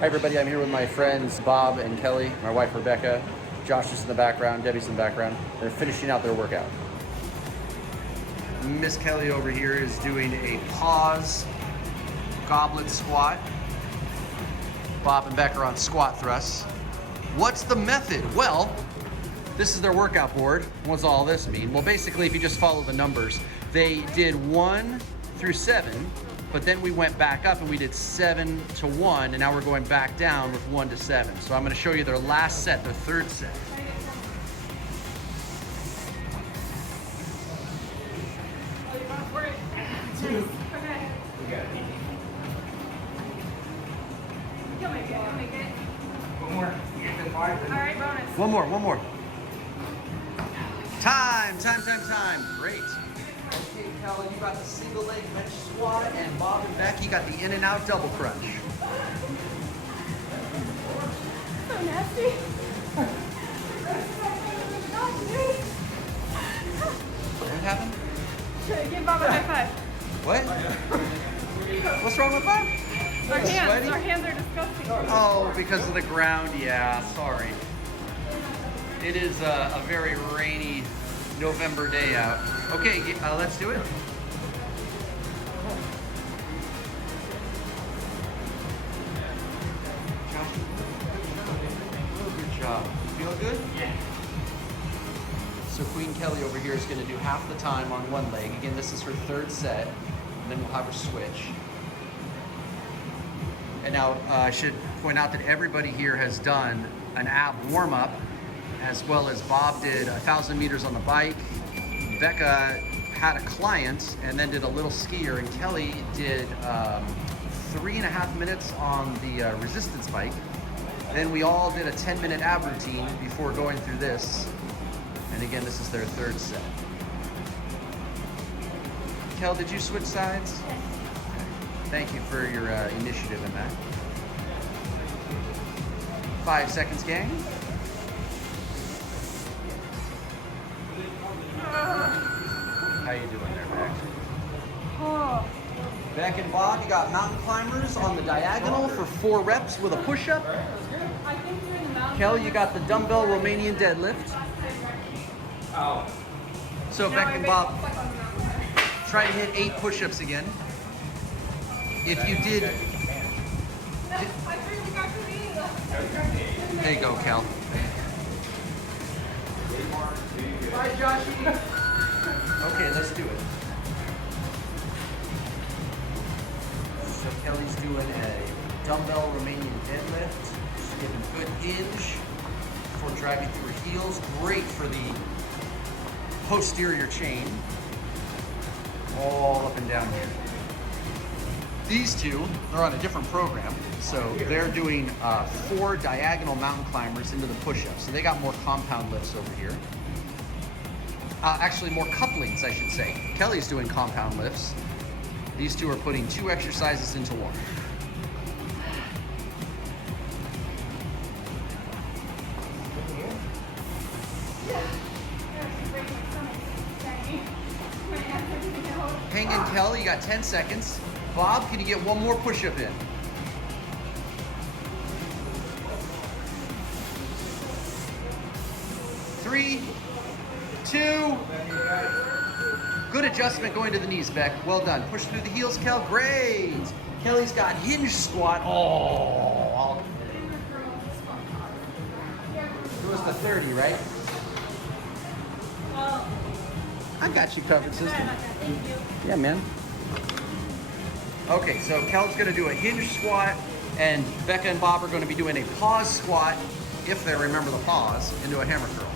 Hi everybody, I'm here with my friends Bob and Kelly, my wife Rebecca, Josh is in the background, Debbie's in the background. They're finishing out their workout. Miss Kelly over here is doing a pause goblet squat. Bob and Becca are on squat thrusts. What's the method? Well, this is their workout board. What's all this mean? Well, basically, if you just follow the numbers, they did 1 through 7, but then we went back up and we did 7 to 1, and now we're going back down with 1 to 7. So I'm gonna show you their last set, their third set. You'll make it. One more. All right, bonus. One more. Time. Great. Okay, Kelly, you got the single leg bench squat, and Bob and Becky got the in and out double crunch. So nasty. What happened? Give Bob a high five. What? What's wrong with Bob? Our Sweaty? hands are disgusting. Oh, because of the ground? Yeah, sorry. It is a very rainy November day out. Okay, let's do it. Good job. Feel good? Yeah. So Queen Kelly over here is going to do half the time on one leg. Again, this is her third set, and then we'll have her switch. And now I should point out that everybody here has done an ab warm-up, as well as Bob did 1,000 meters on the bike. Becca had a client and then did a little skier, and Kelly did 3.5 minutes on the resistance bike. Then we all did a 10-minute ab routine before going through this. And again, this is their third set. Kel, did you switch sides? Thank you for your initiative in that. 5 seconds, gang. How you doing there, Beck? Oh. Beck and Bob, you got mountain climbers on the diagonal for 4 reps with a push-up. I think you're in the mountain. Kel, you got the dumbbell Romanian deadlift. Oh. So No, Beck I and bet Bob, it's stuck on the mountain. try to hit 8 push-ups again. If you did, I really got to me. there you go, Kel. Bye, Joshy. Okay, let's do it. So Kelly's doing a dumbbell Romanian deadlift. She's getting good hinge before driving through her heels. Great for the posterior chain. All up and down here. These two, they're on a different program. So they're doing 4 diagonal mountain climbers into the push-ups. So they got more compound lifts over here. Actually, more couplings, I should say. Kelly's doing compound lifts. These two are putting 2 exercises into one. Hang in, Kelly, you got 10 seconds. Bob, can you get one more push-up in? 3, 2. Good adjustment going to the knees, Beck. Well done. Push through the heels, Kel. Great. Kelly's got hinge squat. Oh. It was the 30, right? Well, I got you covered, sister. thank you. Yeah, man. Okay, so Kel's gonna do a hinge squat, and Becca and Bob are gonna be doing a pause squat, if they remember the pause, into a hammer curl.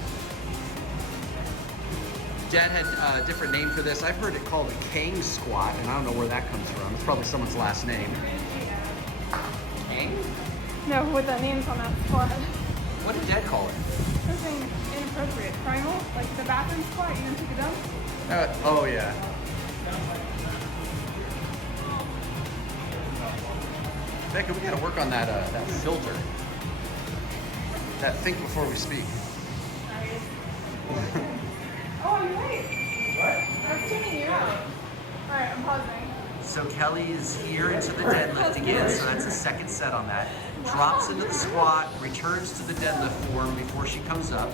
Dad had a different name for this. I've heard it called a Kang squat, and I don't know where that comes from. It's probably someone's last name. Kang? No, with the names on that squat. What did Dad call it? Something inappropriate. Primal? Like the bathroom squat you didn't take a dump? Oh, yeah. Becca, we gotta work on that that filter. That think before we speak. Oh, you're late. What? I was tuning you out. Alright, I'm pausing. So Kelly is here into the deadlift again, so that's the second set on that. Drops into the squat, returns to the deadlift form before she comes up.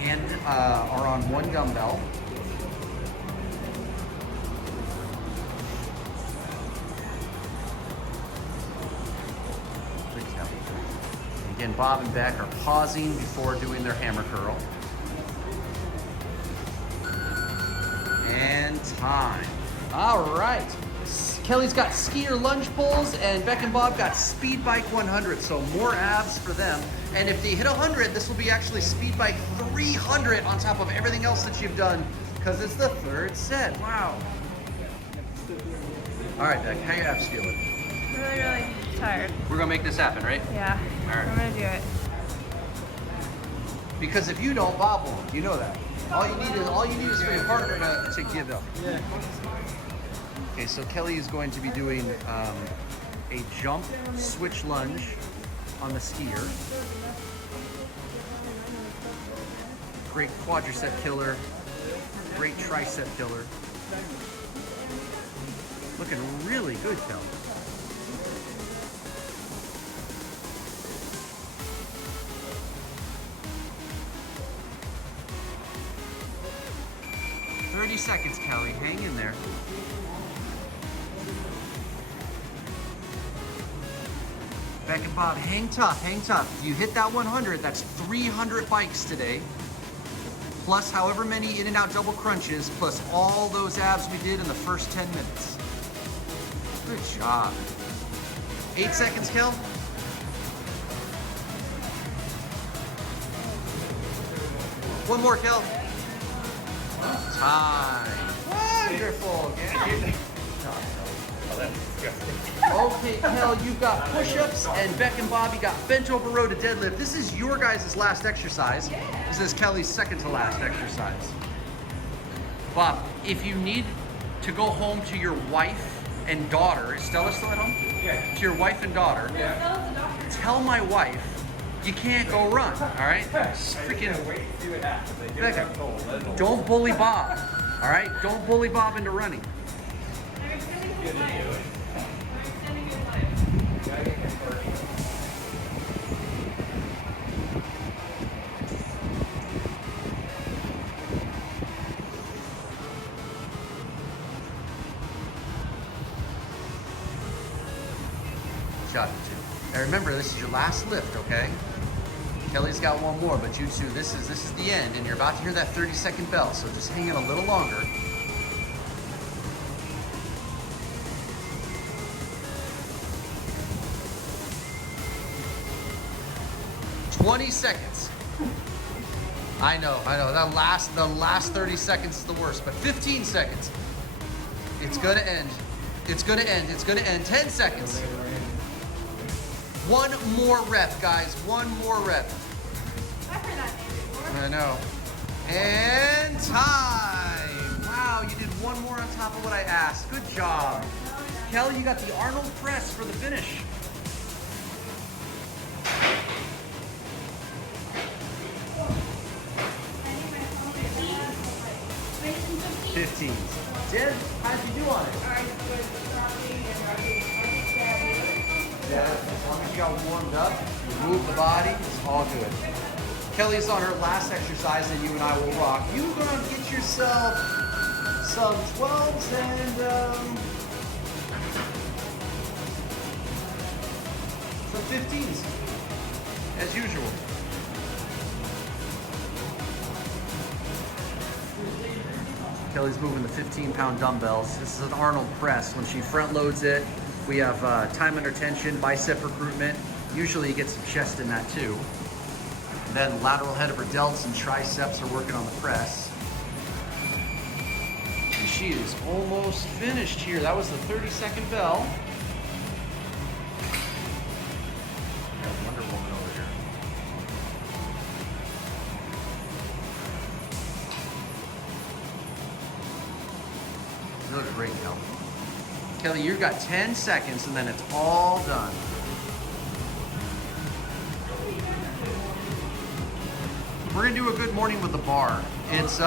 Hand are on one dumbbell. Good Kelly. Again, Bob and Beck are pausing before doing their hammer curl. And time. All right. Kelly's got skier lunge pulls, and Beck and Bob got speed bike 100, so more abs for them. And if they hit 100, this will be actually speed bike 300 on top of everything else that you've done, because it's the third set. Wow. All right, Beck, how your abs feeling? Really, really tired. We're gonna make this happen, right? Yeah. All right. I'm gonna do it. Because if you don't, Bob won't. You know that. All you need is for your partner to give up. Yeah. Okay, so Kelly is going to be doing a jump switch lunge on the skier. Great quadricep killer, great tricep killer. Looking really good, Kelly. "30 seconds, Kelly. Hang in there." Beck and Bob, hang tough, hang tough. If you hit that 100, that's 300 bikes today. Plus however many in and out double crunches, plus all those abs we did in the first 10 minutes. Good job. 8 seconds, Kel. One more, Kel. Time. Wonderful. Okay, Kel, you've got push-ups, and Beck and Bob, you got bent over row to deadlift. This is your guys' last exercise. This is Kelly's second to last exercise. Bob, if you need to go home to your wife and daughter, is Stella still at home? Yeah. To your wife and daughter, tell my wife you can't go run, all right? Just freaking Wait and see what happens. They Becca, get told. don't bully Bob, all right? Don't bully Bob into running. Shot you two. Now remember, this is your last lift, okay? Kelly's got one more, but you two, this is the end, and you're about to hear that 30-second bell, so just hang in a little longer. "20 seconds. I know. The last 30 seconds is the worst, but 15 seconds. It's gonna end. It's gonna end. 10 seconds. One more rep, guys. One more rep. I've heard that name before. I know. And time. Wow, you did one more on top of what I asked. Good job. Kelly, you got the Arnold Press for the finish. 15. Deb, how'd you do on it? Yeah, as long as you got warmed up, you move the body, it's all good. Kelly's on her last exercise, and you and I will rock. You're gonna get yourself some 12s and some 15s, as usual. Kelly's moving the 15-pound dumbbells. This is an Arnold Press. When she front loads it, we have time under tension, bicep recruitment. Usually you get some chest in that too. And then lateral head of her delts and triceps are working on the press. And she is almost finished here. That was the 30-second bell. Got Wonder Woman over here. You look great, Kelly. Kelly, you've got 10 seconds and then it's all done. We're gonna do a good morning with the bar. It's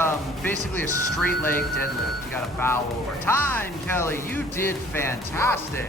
basically a straight leg deadlift. You gotta bow over. Time, Kelly, you did fantastic.